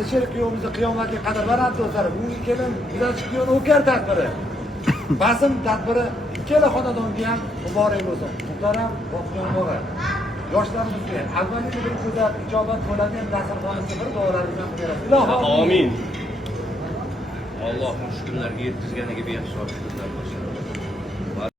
Alisher kuyovimizni qiyomatga qadar baland do'stlari. Bugungi kelin kuzatish kuyovni o'kar tadbiri. Basm tadbiri ikkala xonadonga ham muborak bo'lsin. Muhtaram Voqeon bog'i. Yoshlarimizga ham avvaliga bir go'zal ijobat bo'ladigan dasturxonimizga bir duolaringizni berasiz. Ilohim. Amin. Allohning shu kunlarga yetkazganiga behisob shukrlar bo'lsin.